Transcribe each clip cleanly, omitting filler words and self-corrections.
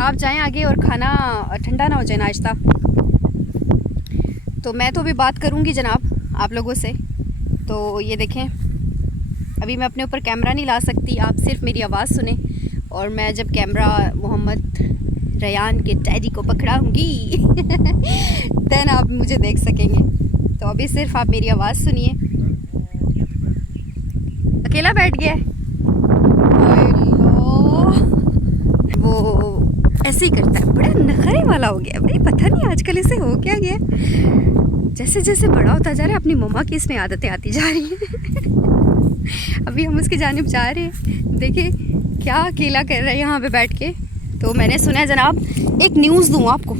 आप जाएं आगे और खाना ठंडा ना हो जाए नाश्ता। तो मैं तो अभी बात करूंगी जनाब आप लोगों से। तो ये देखें, अभी मैं अपने ऊपर कैमरा नहीं ला सकती, आप सिर्फ मेरी आवाज़ सुने, और मैं जब कैमरा मोहम्मद रयान के डैडी को पकड़ाऊंगी देन आप मुझे देख सकेंगे। तो अभी सिर्फ आप मेरी आवाज़ सुनिए। अकेला बैठ गया है, वो ऐसे ही करता है, बड़ा नखरे वाला हो गया भाई, पता नहीं आजकल इसे हो क्या गया। जैसे जैसे बड़ा होता जा रहा है अपनी मम्मा की इसमें आदतें आती जा रही हैं। अभी हम उसकी जानिब जा रहे हैं, देखिए क्या अकेला कर रहा है यहाँ पे बैठ के। तो मैंने सुना है जनाब, एक न्यूज़ दूँ आपको,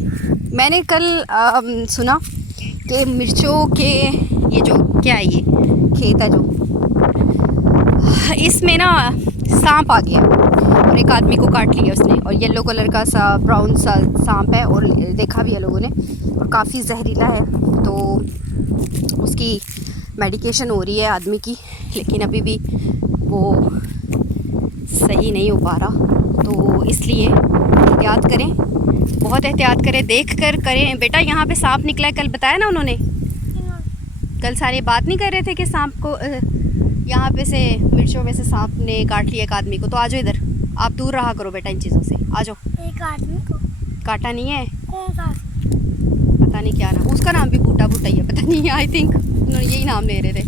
मैंने कल सुना कि मिर्चों के ये जो क्या है, ये खेत है जो, इसमें ना सांप आ गया और एक आदमी को काट लिया उसने, और येलो कलर का सा ब्राउन सा सांप है, और देखा भी है लोगों ने, और काफ़ी जहरीला है। तो उसकी मेडिकेशन हो रही है आदमी की, लेकिन अभी भी वो सही नहीं हो पा रहा। तो इसलिए एहतियात करें, बहुत एहतियात करें, देख कर करें। बेटा यहाँ पे सांप निकला है, कल बताया ना उन्होंने, कल सारे बात नहीं कर रहे थे कि सांप को यहाँ पे से मिर्चों में से सांप ने काट लिया एक आदमी को। तो आ जाओ इधर, आप दूर रहा करो बेटा इन चीज़ों से, आ जाओ। एक आदमी को काटा नहीं है, कौन सा? पता नहीं क्या नाम, उसका नाम भी बूटा बूटा ही है, पता नहीं, आई थिंक उन्होंने यही नाम ले रहे थे।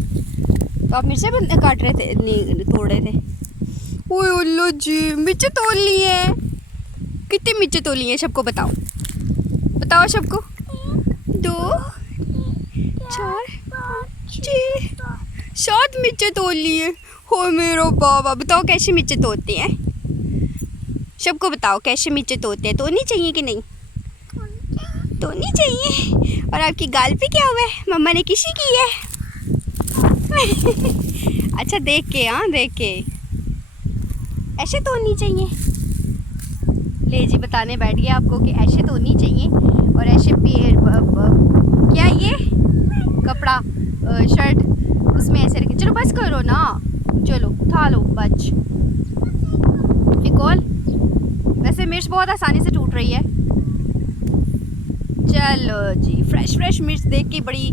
तो आप मिर्चें काट रहे थे, नहीं तोड़ रहे थे। ओए ओल्लो जी, मिर्चें तोड़ ली हैं, कितनी मिर्चें तोड़ ली हैं सबको बताओ, बताओ सबको। 2 4 5 6 7 मिर्चें तोड़ ली हैं। हो मेरा बाबा, बताओ कैसे मिर्चें तोड़ते हैं, सबको बताओ कैसे मिर्चें तोड़ते हैं। तोड़नी चाहिए कि नहीं? तोड़नी चाहिए। और आपकी गाल पे क्या हुआ है, मम्मा ने किसी की है? अच्छा देख के, हाँ देख के, ऐसे तोड़नी चाहिए। ले जी बताने बैठ गया आपको कि ऐसे तोड़नी चाहिए, और ऐसे पेड़ क्या ये कपड़ा शर्ट उसमें ऐसे रखे। चलो बस करो ना, चलो उठा लो बच। एक और, वैसे मिर्च बहुत आसानी से टूट रही है। चलो जी, फ्रेश फ्रेश मिर्च देख के बड़ी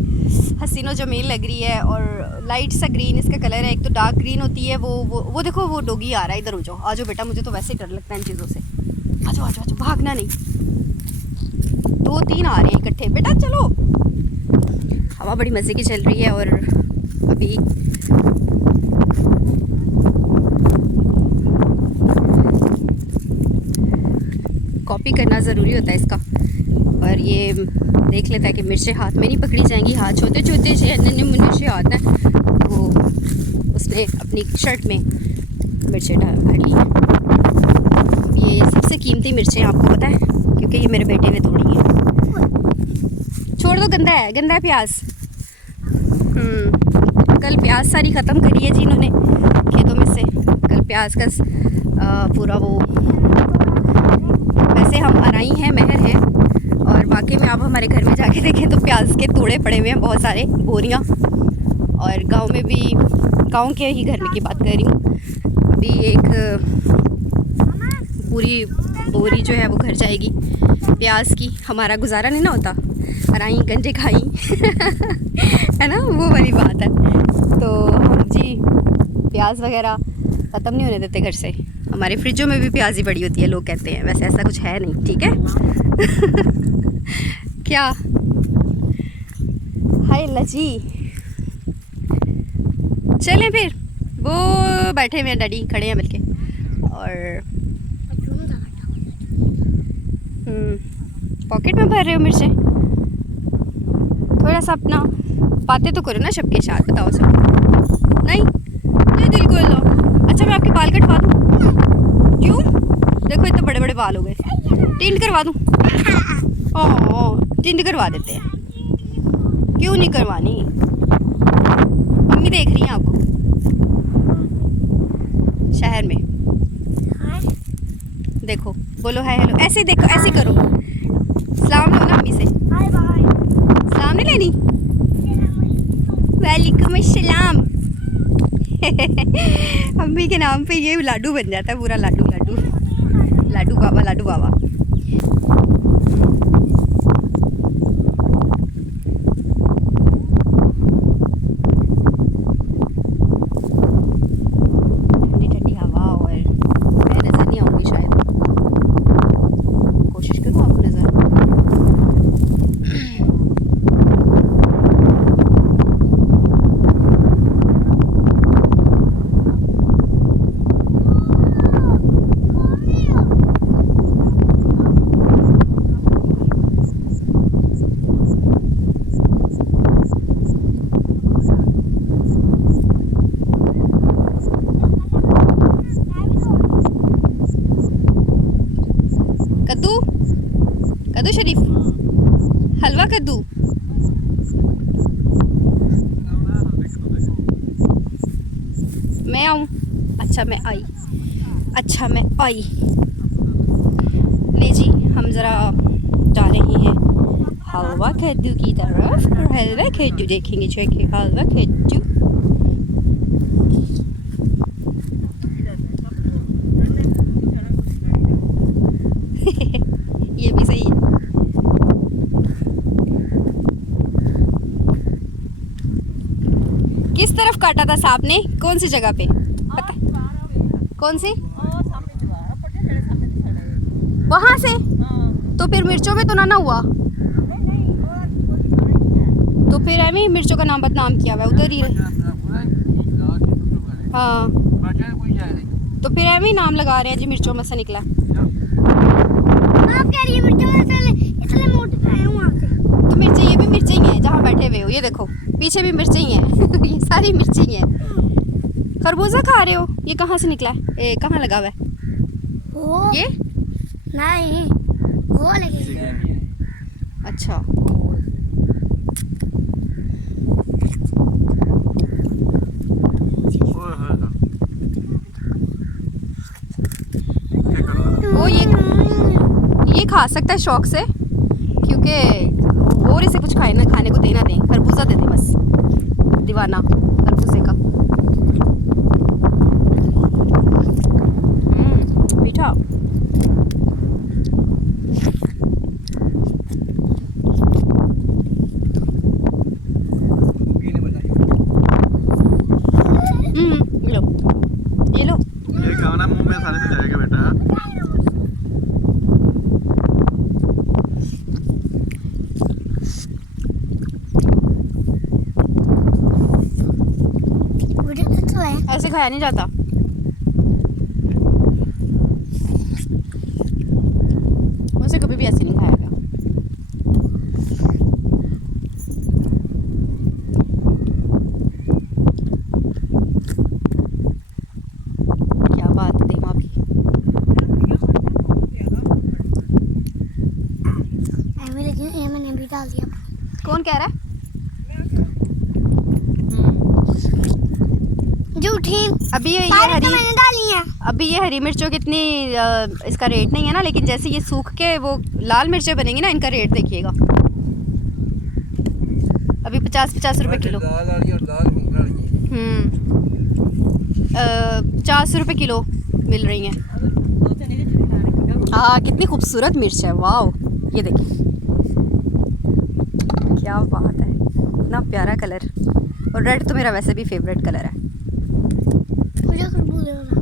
हसीनो जमील लग रही है, और लाइट सा ग्रीन इसका कलर है, एक तो डार्क ग्रीन होती है। वो देखो वो डोगी आ रहा है, इधर हो जाओ, आ जाओ बेटा, मुझे तो वैसे ही डर लगता है इन चीज़ों से। आ जाओ आ जाओ, भागना नहीं, 2-3 आ रहे हैं इकट्ठे, बेटा चलो। हवा बड़ी मज़े की चल रही है, और अभी कॉपी करना ज़रूरी होता है इसका, और ये देख लेता है कि मिर्चें हाथ में नहीं पकड़ी जाएंगी। हाथ छोटे छोटे से नन्हे मुन्ने से हाथ हैं, वो उसने अपनी शर्ट में मिर्चें भर ली हैं। ये सबसे कीमती मिर्चें आपको पता है, क्योंकि ये मेरे बेटे ने तोड़ी हैं। छोड़ दो, गंदा है प्याज। कल प्याज सारी ख़त्म करी है जी इन्होंने खेतों में से, कल प्याज का पूरा वो। वैसे हम अराई हैं, महर हैं, और वाकई में आप हमारे घर में जाके देखें तो प्याज के तोड़े पड़े हुए हैं बहुत सारे, बोरियां। और गांव में भी, गांव के ही घर में की बात कर रही हूँ। अभी एक पूरी बोरी जो है वो घर जाएगी प्याज की, हमारा गुजारा नहीं ना होता, अराई गंजे खाई है ना, वो वाली बात है। तो हम जी प्याज वगैरह ख़त्म नहीं होने देते घर से, हमारे फ्रिजों में भी प्याज ही पड़ी होती है, लोग कहते हैं, वैसे ऐसा कुछ है नहीं, ठीक है। क्या हाय अल्लाह जी, चलें फिर। वो बैठे हुए हैं डैडी, खड़े हैं बल्कि, और पॉकेट में भर रहे हो मिर्चें, थोड़ा सा अपना बातें तो करो ना सबके साथ, बताओ सब। नहीं दिल को लो। अच्छा मैं आपके बाल कटवा दूँ? क्यों? देखो इतने बड़े बड़े बाल हो गए, टिंड करवा दूँ? टिंड करवा देते हैं। क्यों नहीं करवानी, मम्मी देख रही हैं आपको शहर में। देखो बोलो हाय हेलो, ऐसे देखो, ऐसे करो, सलाम लो ना मम्मी से। हाय बाय, सलाम नहीं लेनी? वालेकुम अस्सलाम। मम्मी के नाम पे ये लाडू बन जाता है पूरा, लाडू लाडू लाडू बाबा, लाडू बाबा। ठंडी ठंडी हवा और मैं नज़र नहीं आऊँगी शायद, कोशिश करूँ आपको नज़र। कद्दू कद्दू शरीफ, हलवा कद्दू। मैं आऊँ? अच्छा मैं आई, अच्छा मैं आई। ले जी, हम ज़रा जा रहे हैं हलवा कद्दू की तरफ, और हलवा कद्दू देखेंगे। चेक हलवा कद्दू। ये भी सही है। किस तरफ काटा था सांप ने, कौन सी जगह पे पता? कौन सी? वहाँ से? तो फिर मिर्चों में तो ना हुआ, तो फिर हमें मिर्चों का नाम बदनाम किया हुआ उधर ही। हाँ, तो फिर हमें नाम लगा रहे हैं जी, मिर्चों में से निकला। आप कह रही है मिर्चों में इसलिए मोटे खाए हूं वहां से। तो मिर्ची, ये भी मिर्ची ही है जहाँ बैठे हुए हो, ये देखो पीछे भी मिर्ची ही है। ये सारी मिर्ची ही है। खरबूजा खा रहे हो? ये कहाँ से निकला है? कहाँ लगा हुआ है वो ये? नहीं, वो लगी। अच्छा, वो ये खा सकता है शौक से, क्योंकि और इसे कुछ खाने को देना दें। खरबूजा दे दे बस, दीवाना खरबूजे का। मीठा। लो ये लो। ये खाना मुंह में आसानी से जाएगा बेटा। मुझे तो है। ऐसे खाया नहीं जाता। मुझसे कभी भी ऐसे नहीं खाया गया। क्या बात है देवा की। लेकिन ये मैंने भी डाल दिया। कौन कह रहा है? झूठी। अभी ये सारी हरी, तो मैंने डाली है। अभी ये हरी मिर्चों की इतनी इसका रेट नहीं है ना, लेकिन जैसे ये सूख के वो लाल मिर्चें बनेंगी ना, इनका रेट देखिएगा। अभी 50-50 रुपए किलो। 50 रुपए किलो मिल रही हैं। हाँ, कितनी खूबसूरत मिर्च है, वाह। ये देखिए क्या बात है, इतना प्यारा कलर। और रेड तो मेरा वैसे भी फेवरेट कलर है। मुझे खरबूजा वाला।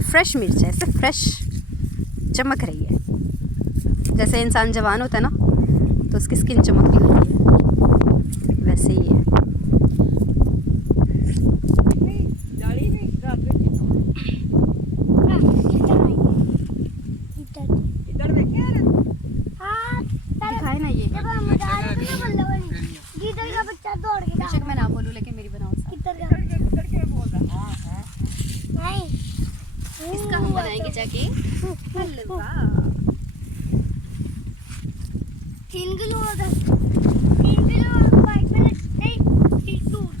फ्रेश मिर्च है, ऐसे फ्रेश चमक रही है। जैसे इंसान जवान होता है ना, तो उसकी स्किन चमकती होती है, वैसे ही है। दिखाए ना ये। गीदड़ का बच्चा दौड़ के बेशक मैं ना बोलूँ, लेकिन मेरी बनाओ साथ। नहीं, इसका हम बनाएंगे जाके हलवा। 3 किलो होगा। 3 किलो बाइक में नहीं टूट